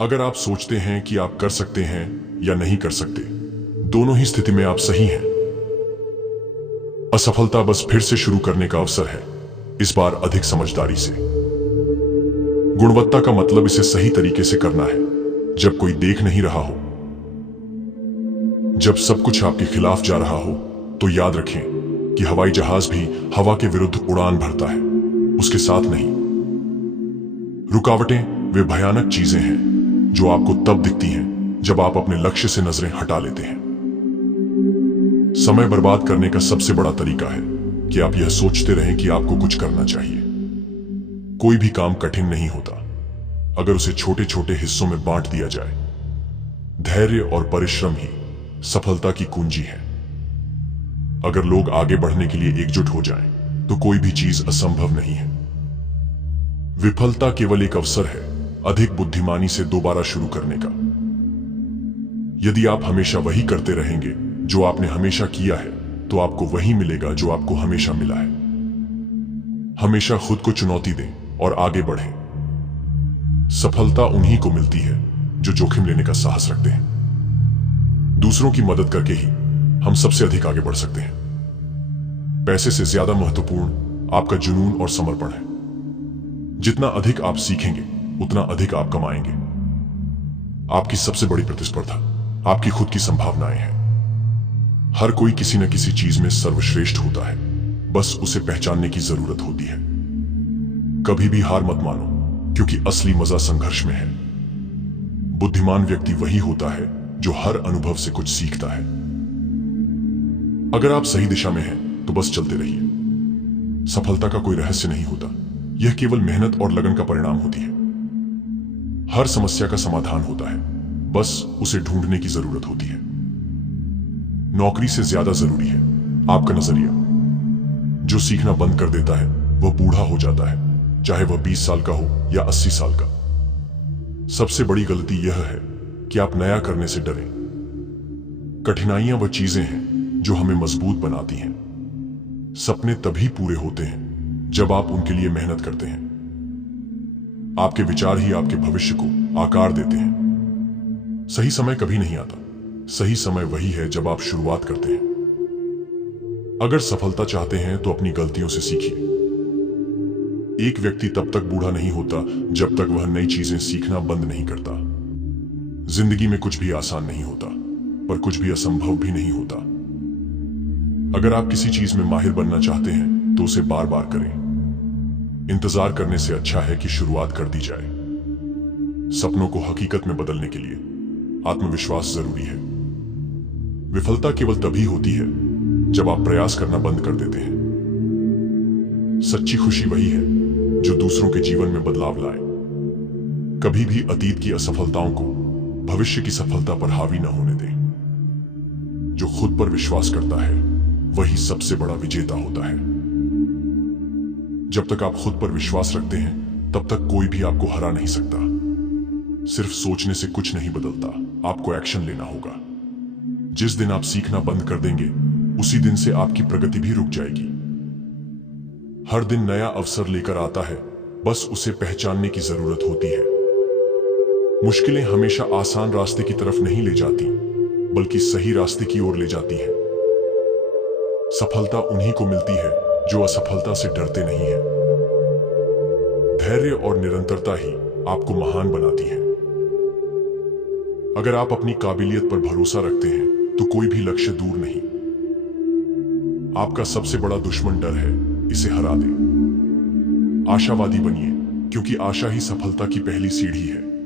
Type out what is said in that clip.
अगर आप सोचते हैं कि आप कर सकते हैं या नहीं कर सकते, दोनों ही स्थिति में आप सही हैं। असफलता बस फिर से शुरू करने का अवसर है, इस बार अधिक समझदारी से। गुणवत्ता का मतलब इसे सही तरीके से करना है, जब कोई देख नहीं रहा हो, जब सब कुछ आपके खिलाफ जा रहा हो। तो याद रखें कि हवाई जहाज भी हवा के विरुद्ध उड़ान भरता है, उसके साथ नहीं। रुकावटें वे भयानक चीजें हैं जो आपको तब दिखती हैं जब आप अपने लक्ष्य से नजरें हटा लेते हैं। समय बर्बाद करने का सबसे बड़ा तरीका है कि आप यह सोचते रहें कि आपको कुछ करना चाहिए। कोई भी काम कठिन नहीं होता अगर उसे छोटे छोटे हिस्सों में बांट दिया जाए। धैर्य और परिश्रम ही सफलता की कुंजी है। अगर लोग आगे बढ़ने के लिए एकजुट हो जाएं, तो कोई भी चीज असंभव नहीं है। विफलता केवल एक अवसर है अधिक बुद्धिमानी से दोबारा शुरू करने का। यदि आप हमेशा वही करते रहेंगे जो आपने हमेशा किया है, तो आपको वही मिलेगा जो आपको हमेशा मिला है। हमेशा खुद को चुनौती दें और आगे बढ़ें। सफलता उन्हीं को मिलती है जो जोखिम लेने का साहस रखते हैं। दूसरों की मदद करके ही हम सबसे अधिक आगे बढ़ सकते हैं। पैसे से ज्यादा महत्वपूर्ण आपका जुनून और समर्पण है। जितना अधिक आप सीखेंगे, उतना अधिक आप कमाएंगे। आपकी सबसे बड़ी प्रतिस्पर्धा आपकी खुद की संभावनाएं हैं। हर कोई किसी न किसी चीज में सर्वश्रेष्ठ होता है, बस उसे पहचानने की जरूरत होती है। कभी भी हार मत मानो, क्योंकि असली मजा संघर्ष में है। बुद्धिमान व्यक्ति वही होता है जो हर अनुभव से कुछ सीखता है। अगर आप सही दिशा में हैं, तो बस चलते रहिए। सफलता का कोई रहस्य नहीं होता, यह केवल मेहनत और लगन का परिणाम होती है। हर समस्या का समाधान होता है, बस उसे ढूंढने की जरूरत होती है। नौकरी से ज्यादा जरूरी है आपका नजरिया। जो सीखना बंद कर देता है वह बूढ़ा हो जाता है, चाहे वह 20 साल का हो या 80 साल का। सबसे बड़ी गलती यह है कि आप नया करने से डरें। कठिनाइयां वह चीजें हैं जो हमें मजबूत बनाती हैं। सपने तभी पूरे होते हैं जब आप उनके लिए मेहनत करते हैं। आपके विचार ही आपके भविष्य को आकार देते हैं। सही समय कभी नहीं आता, सही समय वही है जब आप शुरुआत करते हैं। अगर सफलता चाहते हैं तो अपनी गलतियों से सीखिए। एक व्यक्ति तब तक बूढ़ा नहीं होता जब तक वह नई चीजें सीखना बंद नहीं करता। जिंदगी में कुछ भी आसान नहीं होता, पर कुछ भी असंभव भी नहीं होता। अगर आप किसी चीज में माहिर बनना चाहते हैं तो उसे बार बार करें। इंतजार करने से अच्छा है कि शुरुआत कर दी जाए। सपनों को हकीकत में बदलने के लिए आत्मविश्वास जरूरी है। विफलता केवल तभी होती है जब आप प्रयास करना बंद कर देते हैं। सच्ची खुशी वही है जो दूसरों के जीवन में बदलाव लाए। कभी भी अतीत की असफलताओं को भविष्य की सफलता पर हावी न होने दें। जो खुद पर विश्वास करता है वही सबसे बड़ा विजेता होता है। जब तक आप खुद पर विश्वास रखते हैं, तब तक कोई भी आपको हरा नहीं सकता। सिर्फ सोचने से कुछ नहीं बदलता, आपको एक्शन लेना होगा। जिस दिन आप सीखना बंद कर देंगे, उसी दिन से आपकी प्रगति भी रुक जाएगी। हर दिन नया अवसर लेकर आता है, बस उसे पहचानने की जरूरत होती है। मुश्किलें हमेशा आसान रास्ते की तरफ नहीं ले जाती, बल्कि सही रास्ते की ओर ले जाती हैं। सफलता उन्हीं को मिलती है जो असफलता से डरते नहीं हैं। धैर्य और निरंतरता ही आपको महान बनाती है। अगर आप अपनी काबिलियत पर भरोसा रखते हैं, तो कोई भी लक्ष्य दूर नहीं। आपका सबसे बड़ा दुश्मन डर है, इसे हरा दें। आशावादी बनिए, क्योंकि आशा ही सफलता की पहली सीढ़ी है।